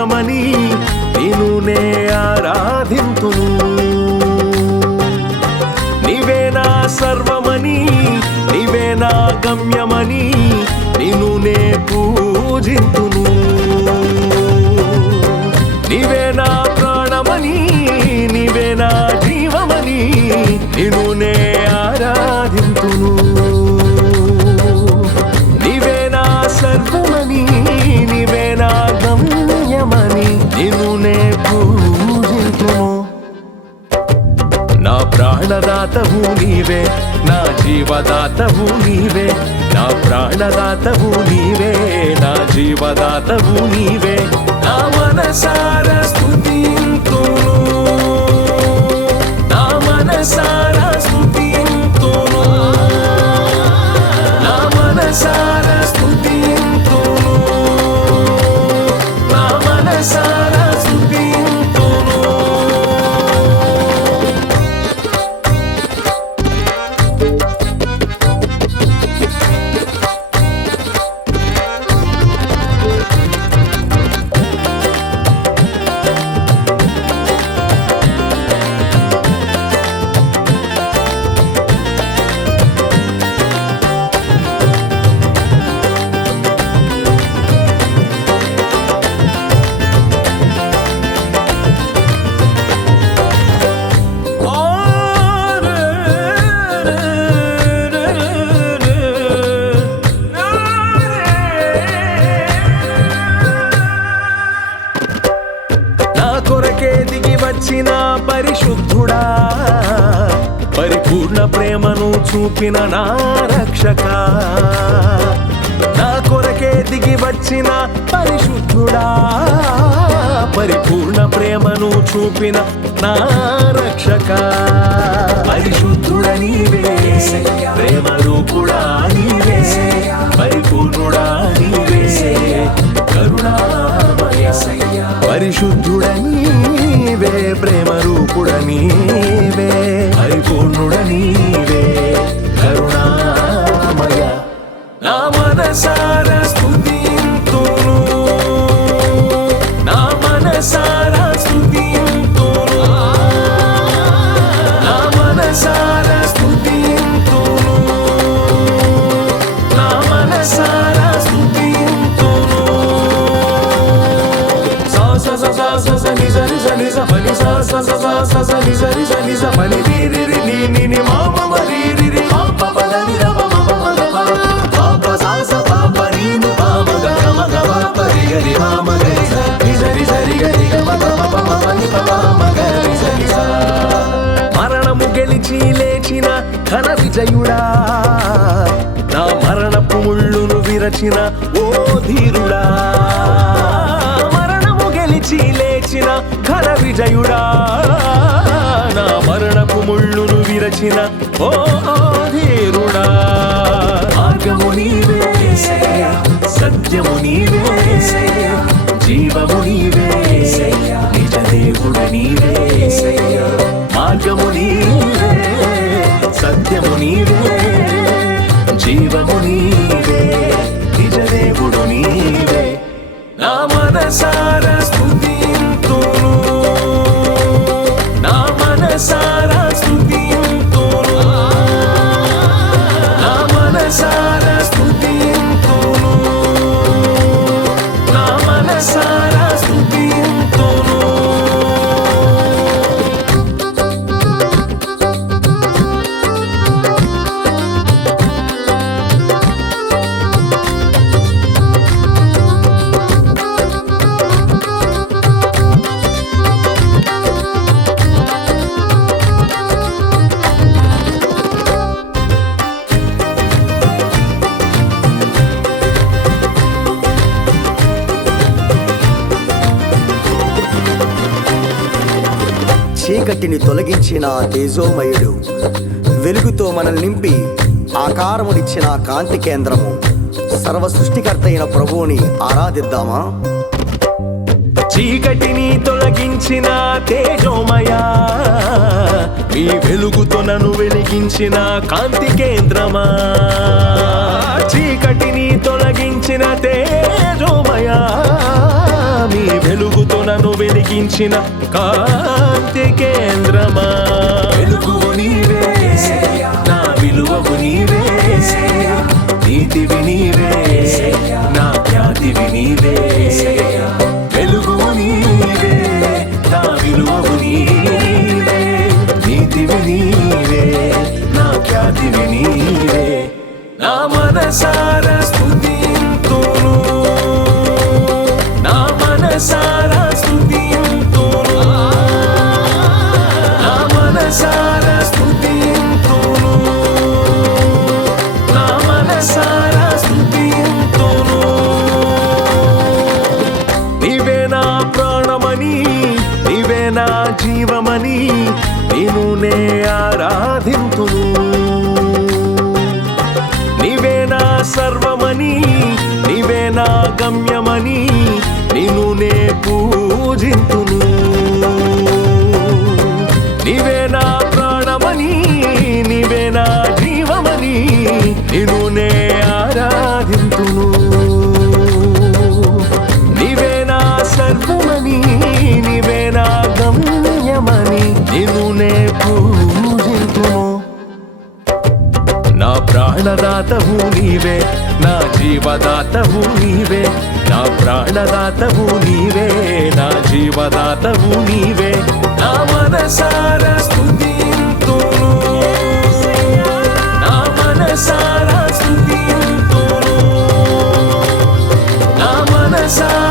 నేను నే ఆరాధింతును. నీవే నా సర్వమని నీవే నా గమ్యమని నిన్ను నే పూజింతును. నీవే నా ప్రాణదాతవు నీవే నా జీవదాతవు నీవే నా ప్రాణదాతవు నీవే నా జీవదాతవు నీవే నా దిగి వచ్చిన పరిశుద్ధుడా. పరిపూర్ణ ప్రేమను చూపిన నా రక్షక. నా కొరకే దిగి వచ్చిన పరిశుద్ధుడా. పరిపూర్ణ ప్రేమను చూపిన నా రక్షక. పరిశుద్ధుడ నీవే ప్రేమ రూపుడా నీవే పరిపూర్ణుడా నీవే కరుణామయ రూపుడ నీవే. పరిపూర్ణుడ నీవే. కరుణామయ. నా మనసార స్థుతి. సా స స స స స ని స రి స ని స ప ని స స స స స స ని స రి స ని స ప ని రి రి రి ని ని ని మా మ మ రి రి రి మా ప ప ద ని ద ప మ ప మ గ ప ప ప స స ప ప ని ను ప మ గ గ మ గ ప ప రి గ రి మా మ గ రి స ని స రి స రి గ రి గ మ ప మ ప మ ప ని ప ప మ గ రి స ని స మరణము గెలిచి లేచిన ఘన విజయుడా. నా మరణపు ముళ్ళును విరచిన ఓ ధీరుడా. విజయుడా నా మరణపు ముళ్ళును విరచిన ఓ ధీరుడా మార్గము నీవే సత్యము నీవే జీవము నీవే నిజ దేవుడు నీవే. మార్గము నీవే సత్యము నీవే జీవము నీవే నిజ దేవుడు నీవే. నా మనసార స్థుతి. చీకటిని తొలగించిన తేజోమయుడు. వెలుగుతో మనల్ని నింపి ఆకారమునిచ్చిన కాంతి కేంద్రము. సర్వ సృష్టికర్త అయిన ప్రభువుని ఆరాధిద్దామా? చీకటిని తొలగించిన తేజోమయా మీ వెలుగుతో నన్ను వెలిగించిన కాంతి కేంద్రమా? చీకటిని తొలగించిన తేజోమయ వెలుగుతో వెలిగించిన కాంతి కేంద్రమా? వెలుగువు నీవే నా విలువవు నీవే నీతివి నీవే నా ఖ్యాతివి నీవే. జీవమని నేను నే ఆరాధింతును. నీవే నా సర్వమని నీవే నా గమ్యమని నేను నే పూజింతును. ప్రాణదాతవు నీవే. నా జీవదాతవు నీవే. నా ప్రాణదాతవు నీవే. నా జీవదాతవు నీవే. నా మనసార స్తుతింతును. నా మనసార స్తుతింతును. నా మనసార